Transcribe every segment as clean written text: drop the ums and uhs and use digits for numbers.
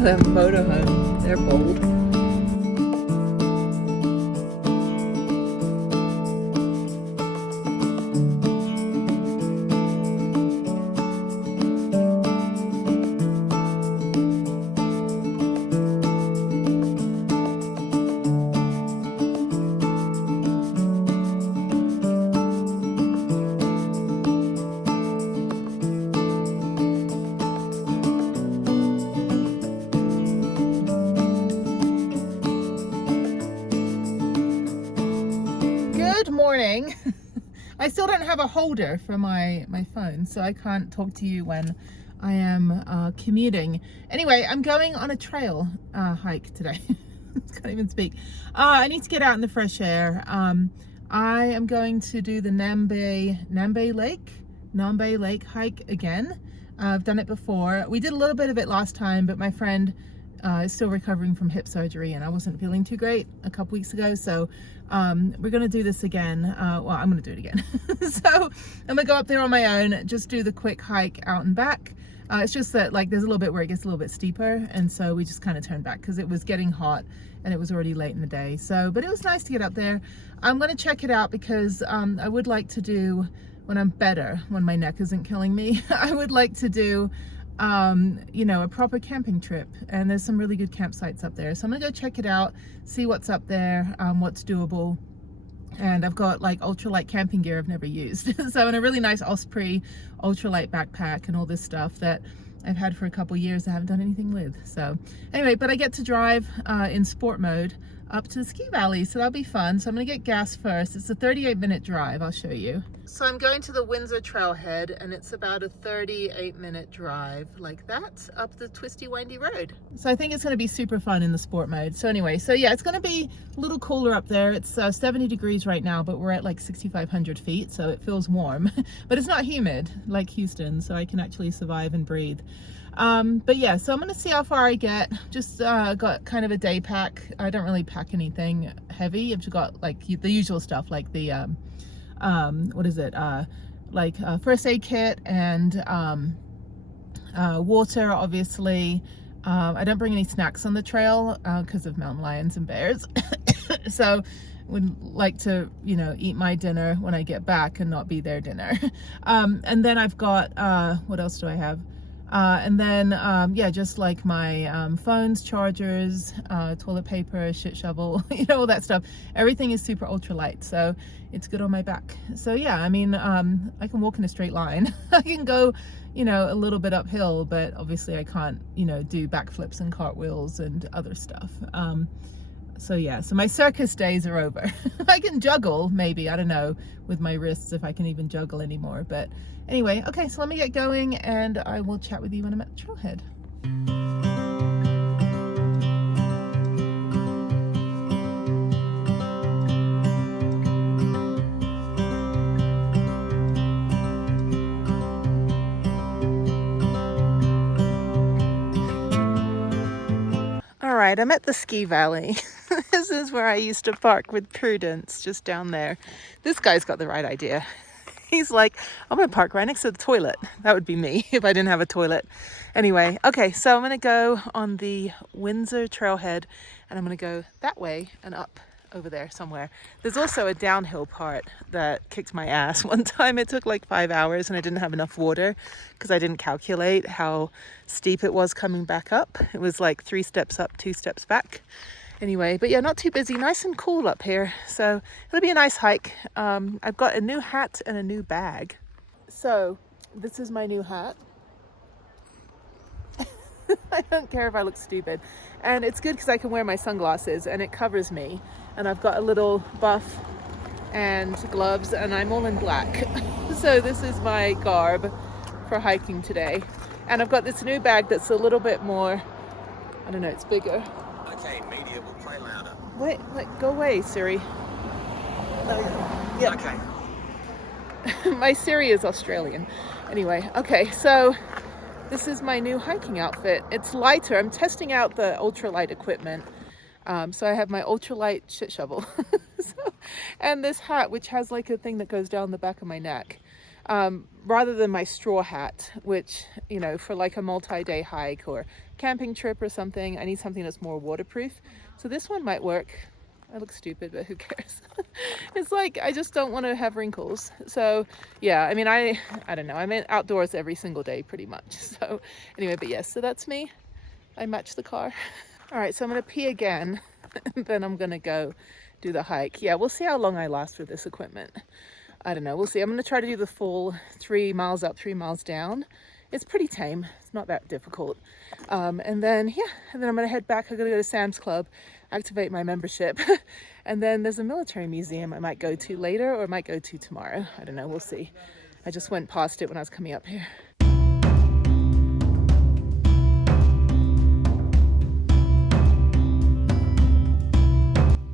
the motorhome. They're bold. Good morning. I still don't have a holder for my phone, so I can't talk to you when I am commuting. Anyway, I'm going on a trail hike today. Can't even speak. I need to get out in the fresh air. I am going to do the NAMBE Lake hike again. I've done it before. We did a little bit of it last time, but my friend is still recovering from hip surgery and I wasn't feeling too great a couple weeks ago, so we're gonna do this again. Well, I'm gonna do it again. So I'm gonna go up there on my own, just do the quick hike out and back. It's just that like there's a little bit where it gets a little bit steeper, and so we just kind of turned back because it was getting hot and it was already late in the day. So, but it was nice to get up there. I'm gonna check it out because I would like to do, when I'm better, when my neck isn't killing me, I would like to do you know, a proper camping trip, and there's some really good campsites up there. So I'm gonna go check it out, see what's up there, what's doable. And I've got like ultralight camping gear I've never used. So, and a really nice Osprey ultralight backpack and all this stuff that I've had for a couple years I haven't done anything with. So anyway, but I get to drive in sport mode up to the ski valley, so that'll be fun. So I'm gonna get gas first. It's a 38-minute drive, I'll show you. So I'm going to the Windsor trailhead, and it's about a 38-minute drive like that up the twisty windy road. So I think it's gonna be super fun in the sport mode. So anyway, so yeah, it's gonna be a little cooler up there. It's 70 degrees right now, but we're at like 6,500 feet, so it feels warm. But it's not humid like Houston, so I can actually survive and breathe. But yeah, so I'm gonna see how far I get. Just got kind of a day pack. I don't really pack anything heavy. I've just got like the usual stuff, like the what is it, like first aid kit and water, obviously. I don't bring any snacks on the trail because of mountain lions and bears. So would like to, you know, eat my dinner when I get back and not be their dinner. And then I've got what else do I have? And then, yeah, just like my phones, chargers, toilet paper, shit shovel, you know, all that stuff. Everything is super ultralight, so it's good on my back. So yeah, I mean, I can walk in a straight line. I can go, you know, a little bit uphill, but obviously I can't, you know, do backflips and cartwheels and other stuff. So yeah, so my circus days are over. I can juggle, maybe, I don't know, with my wrists, if I can even juggle anymore. But anyway, okay, so let me get going and I will chat with you when I'm at the trailhead. All right, I'm at the ski valley. This is where I used to park with Prudence, just down there. This guy's got the right idea. He's like, I'm gonna park right next to the toilet. That would be me if I didn't have a toilet. Anyway, okay, so I'm gonna go on the Windsor trailhead and I'm gonna go that way and up over there somewhere. There's also a downhill part that kicked my ass. One time it took like 5 hours and I didn't have enough water because I didn't calculate how steep it was coming back up. It was like 3 steps up, 2 steps back. Anyway, but yeah, not too busy, nice and cool up here. So it'll be a nice hike. I've got a new hat and a new bag. So this is my new hat. I don't care if I look stupid. And it's good because I can wear my sunglasses and it covers me. And I've got a little buff and gloves and I'm all in black. So this is my garb for hiking today. And I've got this new bag that's a little bit more, I don't know, it's bigger. Okay, media will play louder. Wait, go away, Siri. Yeah. Okay. My Siri is Australian. Anyway, okay, so this is my new hiking outfit. It's lighter. I'm testing out the ultralight equipment. So I have my ultralight shit shovel and this hat, which has like a thing that goes down the back of my neck, rather than my straw hat, which, you know, for like a multi-day hike or camping trip or something, I need something that's more waterproof. So this one might work. I look stupid, but who cares? It's like, I just don't want to have wrinkles. So yeah, I mean, I don't know. I'm outdoors every single day pretty much. So anyway, but yes, so that's me. I match the car. All right, so I'm gonna pee again, and then I'm gonna go do the hike. Yeah, we'll see how long I last with this equipment. I don't know, we'll see. I'm gonna try to do the full 3 miles up, 3 miles down. It's pretty tame, it's not that difficult. And then, yeah, and then I'm gonna head back. I'm gonna go to Sam's Club, activate my membership. And then there's a military museum I might go to later, or I might go to tomorrow. I don't know, we'll see. I just went past it when I was coming up here.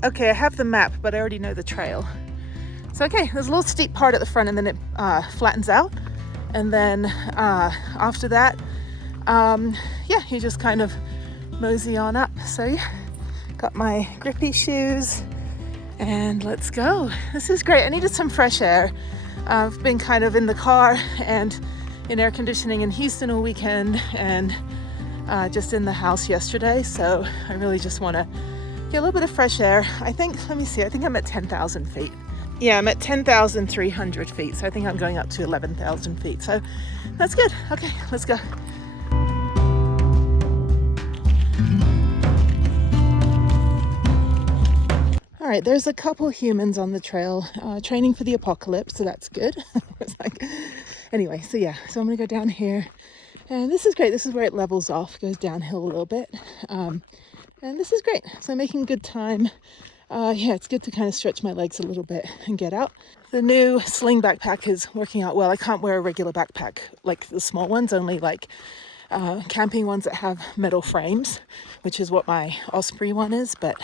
Okay, I have the map, but I already know the trail. So okay, there's a little steep part at the front and then it flattens out. And then after that, yeah, you just kind of mosey on up. So yeah, got my grippy shoes and let's go. This is great. I needed some fresh air. I've been kind of in the car and in air conditioning in Houston all weekend and just in the house yesterday. So I really just want to get a little bit of fresh air. I think, let me see, I think I'm at 10,000 feet. Yeah, I'm at 10,300 feet. So I think I'm going up to 11,000 feet. So that's good. Okay, let's go. All right, there's a couple humans on the trail training for the apocalypse. So that's good. It's like, anyway, so yeah, so I'm gonna go down here and this is great. This is where it levels off, goes downhill a little bit. And this is great. So I'm making good time. Yeah, it's good to kind of stretch my legs a little bit and get out. The new sling backpack is working out well. I can't wear a regular backpack like the small ones, only like camping ones that have metal frames, which is what my Osprey one is. But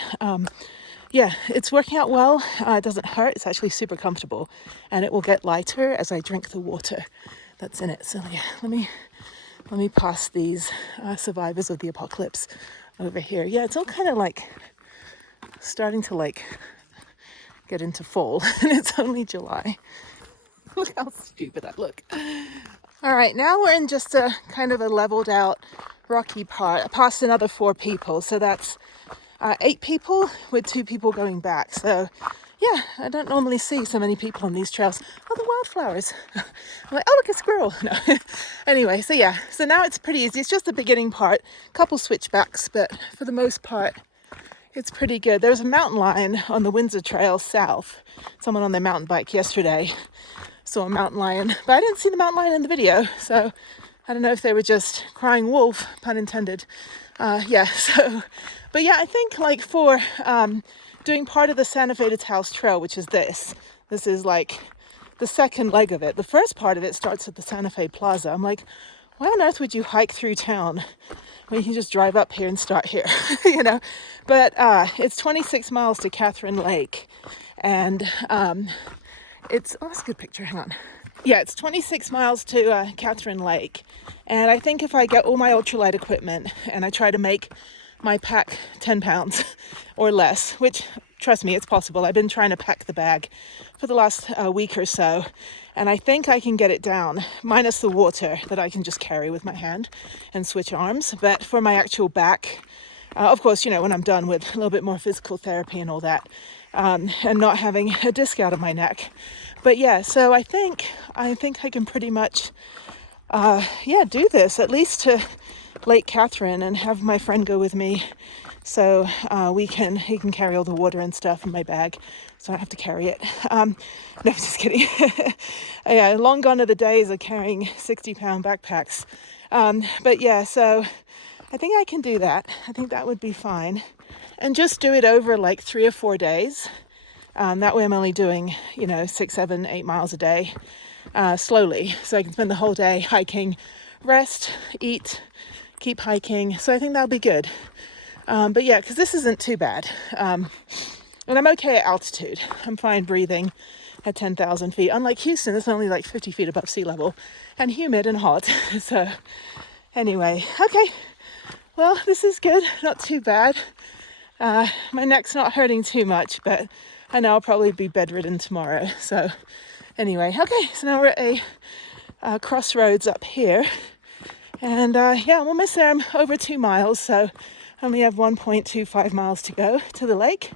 yeah, it's working out well. It doesn't hurt. It's actually super comfortable and it will get lighter as I drink the water that's in it. So yeah, let me pass these survivors of the apocalypse over here. Yeah, it's all kind of like starting to like get into fall and it's only July. Look how stupid I look. All right, now we're in just a kind of a leveled out rocky part. I passed another 4 people, so that's 8 people with 2 people going back. So yeah, I don't normally see so many people on these trails. Oh, the wildflowers. I'm like, oh, look, a squirrel. No. Anyway, so yeah, so now it's pretty easy. It's just the beginning part, couple switchbacks, but for the most part, it's pretty good. There's a mountain lion on the Windsor Trail south. Someone on their mountain bike yesterday saw a mountain lion, but I didn't see the mountain lion in the video. So I don't know if they were just crying wolf, pun intended. Yeah, so, but yeah, I think like for doing part of the Santa Fe to Taos Trail, which is this is like the second leg of it. The first part of it starts at the Santa Fe Plaza. I'm like, why on earth would you hike through town when you can just drive up here and start here, you know? But it's 26 miles to Catherine Lake, and it's, oh, that's a good picture, hang on. Yeah, it's 26 miles to Catherine Lake, and I think if I get all my ultralight equipment and I try to make my pack 10 pounds or less, which, trust me, it's possible. I've been trying to pack the bag for the last week or so, and I think I can get it down, minus the water that I can just carry with my hand and switch arms. But for my actual back, of course, you know, when I'm done with a little bit more physical therapy and all that, and not having a disc out of my neck. But yeah, so I think I can pretty much, yeah, do this, at least to Lake Catherine, and have my friend go with me. So he can carry all the water and stuff in my bag, so I don't have to carry it. No, just kidding. Yeah, long gone are the days of carrying 60-pound backpacks. But yeah, so I think I can do that. I think that would be fine. And just do it over like 3 or 4 days. That way I'm only doing, you know, 6, 7, 8 miles a day, slowly. So I can spend the whole day hiking, rest, eat, keep hiking. So I think that'll be good. But yeah, because this isn't too bad. And I'm okay at altitude. I'm fine breathing at 10,000 feet. Unlike Houston, it's only like 50 feet above sea level and humid and hot. So anyway, okay. Well, this is good. Not too bad. My neck's not hurting too much, but I know I'll probably be bedridden tomorrow. So anyway, okay, so now we're at a crossroads up here. And yeah, I'm almost there. I'm over 2 miles, so I only have 1.25 miles to go to the lake.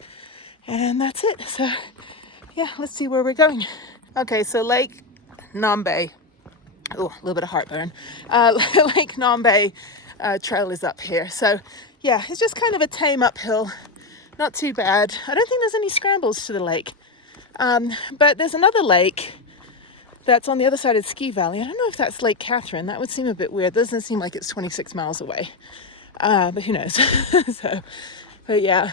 And that's it. So yeah, let's see where we're going. Okay, so Lake NAMBE. Oh, a little bit of heartburn. Lake NAMBE trail is up here. So yeah, it's just kind of a tame uphill. Not too bad. I don't think there's any scrambles to the lake. But there's another lake that's on the other side of the ski valley. I don't know if that's Lake Catherine. That would seem a bit weird. Doesn't seem like it's 26 miles away. But who knows? So, but yeah,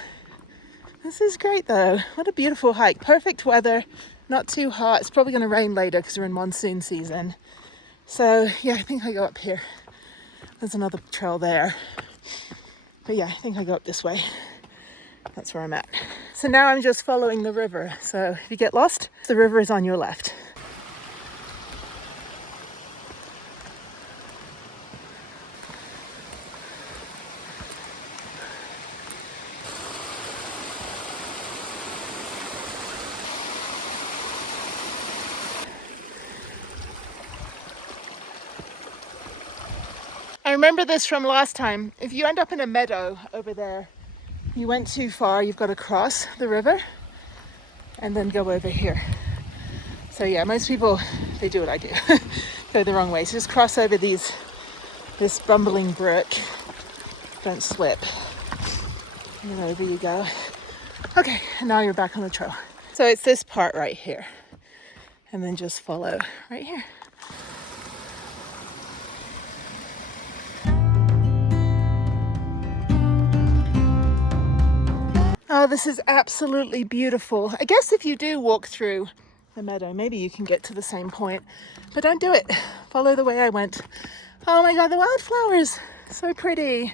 this is great though. What a beautiful hike. Perfect weather. Not too hot. It's probably going to rain later because we're in monsoon season. So yeah, I think I go up here. There's another trail there. But yeah, I think I go up this way. That's where I'm at. So now I'm just following the river. So if you get lost, the river is on your left. I remember this from last time. If you end up in a meadow over there, you went too far, you've got to cross the river and then go over here. So yeah, most people, they do what I do, go the wrong way. So just cross over this bumbling brook, don't slip, and then over you go. Okay, and now you're back on the trail. So it's this part right here, and then just follow right here. Oh, this is absolutely beautiful. I guess if you do walk through the meadow, maybe you can get to the same point, but don't do it. Follow the way I went. Oh my God, the wildflowers, so pretty.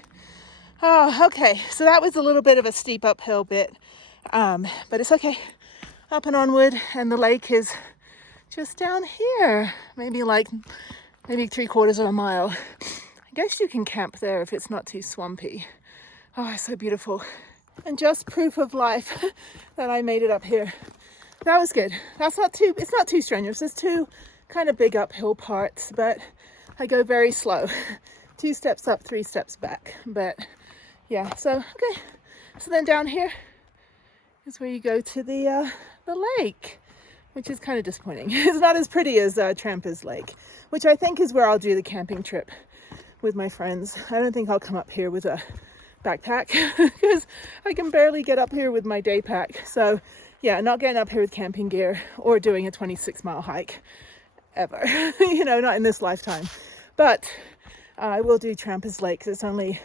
Oh, okay, so that was a little bit of a steep uphill bit, but it's okay. Up and onward, and the lake is just down here, maybe 3/4 of a mile. I guess you can camp there if it's not too swampy. Oh, it's so beautiful. And just proof of life that I made it up here. That was good. It's not too strenuous. There's 2 kind of big uphill parts, but I go very slow. 2 steps up, 3 steps back. But yeah, so okay. So then down here is where you go to the lake, which is kind of disappointing. It's not as pretty as Trampers Lake, which I think is where I'll do the camping trip with my friends. I don't think I'll come up here with a backpack because I can barely get up here with my day pack. So yeah, not getting up here with camping gear or doing a 26-mile hike ever. You know, not in this lifetime. But I will do Trampers Lake because it's only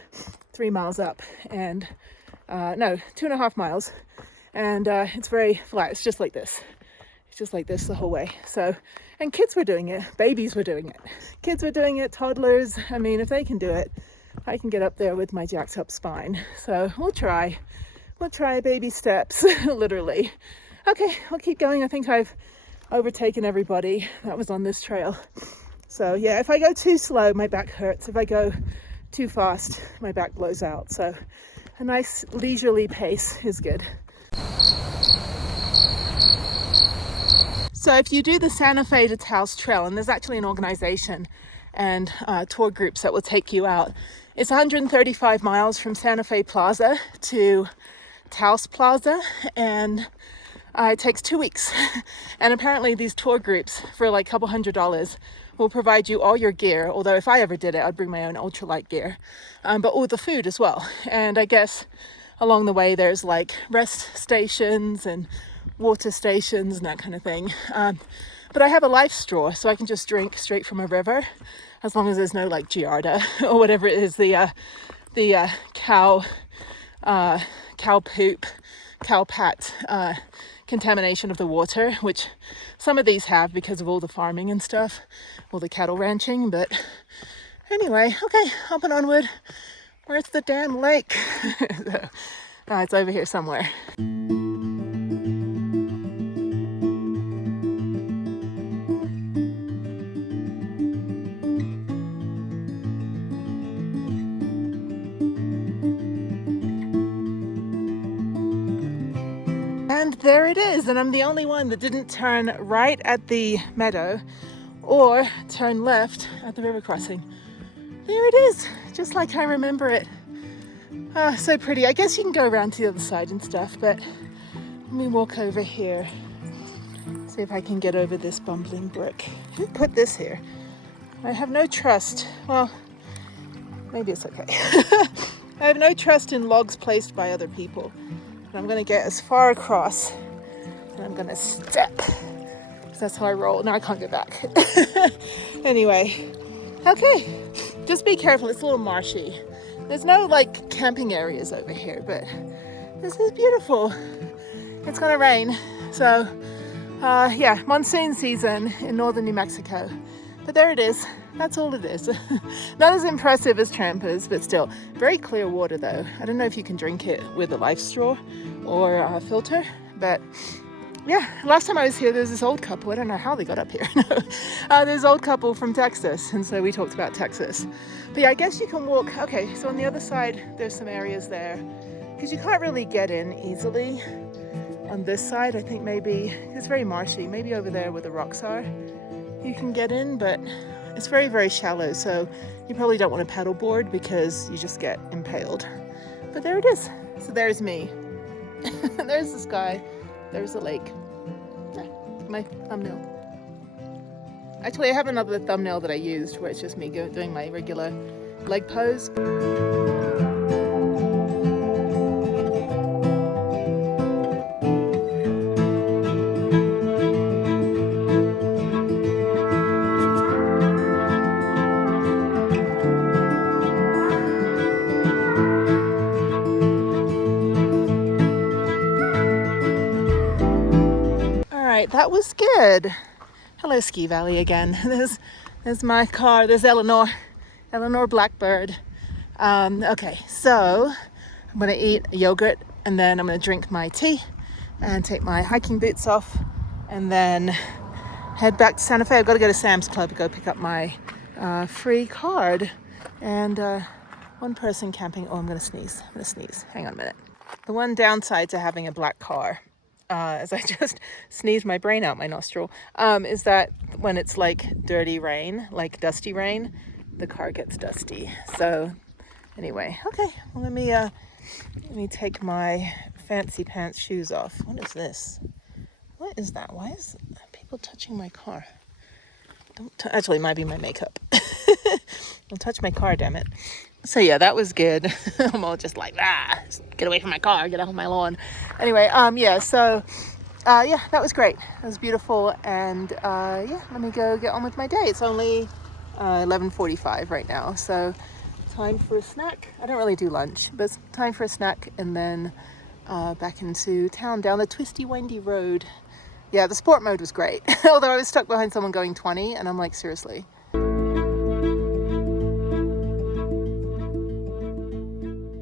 3 miles up and no, 2.5 miles, and it's very flat. It's just like this. It's just like this the whole way. So, and kids were doing it, babies were doing it, kids were doing it, toddlers. I mean, if they can do it, I can get up there with my jacked up spine. So we'll try baby steps, literally. Okay, I'll keep going. I think I've overtaken everybody that was on this trail. So yeah, if I go too slow, my back hurts. If I go too fast, my back blows out. So a nice leisurely pace is good. So if you do the Santa Fe to Taos Trail, and there's actually an organization and tour groups that will take you out, it's 135 miles from Santa Fe Plaza to Taos Plaza, and it takes 2 weeks. And apparently these tour groups for like a couple $100 will provide you all your gear. Although if I ever did it, I'd bring my own ultralight gear, but all the food as well. And I guess along the way there's like rest stations and water stations and that kind of thing. But I have a life straw, so I can just drink straight from a river, as long as there's no like giardia or whatever it is, the cow poop, cow pat contamination of the water, which some of these have because of all the farming and stuff, all the cattle ranching. But anyway, okay, up and onward. Where's the damn lake? It's over here somewhere. there it is, and I'm the only one that didn't turn right at the meadow or turn left at the river crossing. There it is, just like I remember it. Oh, so pretty. I guess you can go around to the other side and stuff, but let me walk over here. See if I can get over this bumbling brick. Who put this here? I have no trust. Well, maybe it's okay. I have no trust in logs placed by other people. And I'm going to get as far across and I'm going to step. That's how I roll. Now I can't go back. Anyway, okay. Just be careful. It's a little marshy. There's no like camping areas over here, but this is beautiful. It's going to rain. So yeah, monsoon season in northern New Mexico. But there it is. That's all it is. Not as impressive as Trampers, but still. Very clear water though. I don't know if you can drink it with a life straw or a filter, but yeah, last time I was here, there was this old couple. I don't know how they got up here. There's an old couple from Texas, and so we talked about Texas. But yeah, I guess you can walk. Okay, so on the other side, there's some areas there, because you can't really get in easily on this side. I think maybe, it's very marshy, maybe over there where the rocks are, you can get in, but it's very, very shallow, so you probably don't want to paddleboard because you just get impaled. But there it is. So there's me. There's the sky. There's the lake. My thumbnail. Actually, I have another thumbnail that I used where it's just me doing my regular leg pose. That was good. Hello, Ski Valley again. There's my car. There's Eleanor Blackbird. Okay, so I'm gonna eat a yogurt and then I'm gonna drink my tea and take my hiking boots off and then head back to Santa Fe. I've got to go to Sam's Club to go pick up my free card. And one person camping. Oh, I'm gonna sneeze. Hang on a minute. The one downside to having a black car, as I just sneezed my brain out my nostril, is that when it's like dirty rain, like dusty rain, the car gets dusty. So anyway, okay, well, let me take my fancy pants shoes off. What is this? What is that? Why is people touching my car? Actually, it might be my makeup. Don't touch my car, damn it. So yeah, that was good. I'm all just like, get away from my car, get off my lawn. Anyway, yeah, so yeah, that was great. It was beautiful, and yeah, let me go get on with my day. It's only 11:45 right now, so time for a snack. I don't really do lunch, but it's time for a snack, and then back into town down the twisty, windy road. Yeah, the sport mode was great. Although I was stuck behind someone going 20, and I'm like, seriously,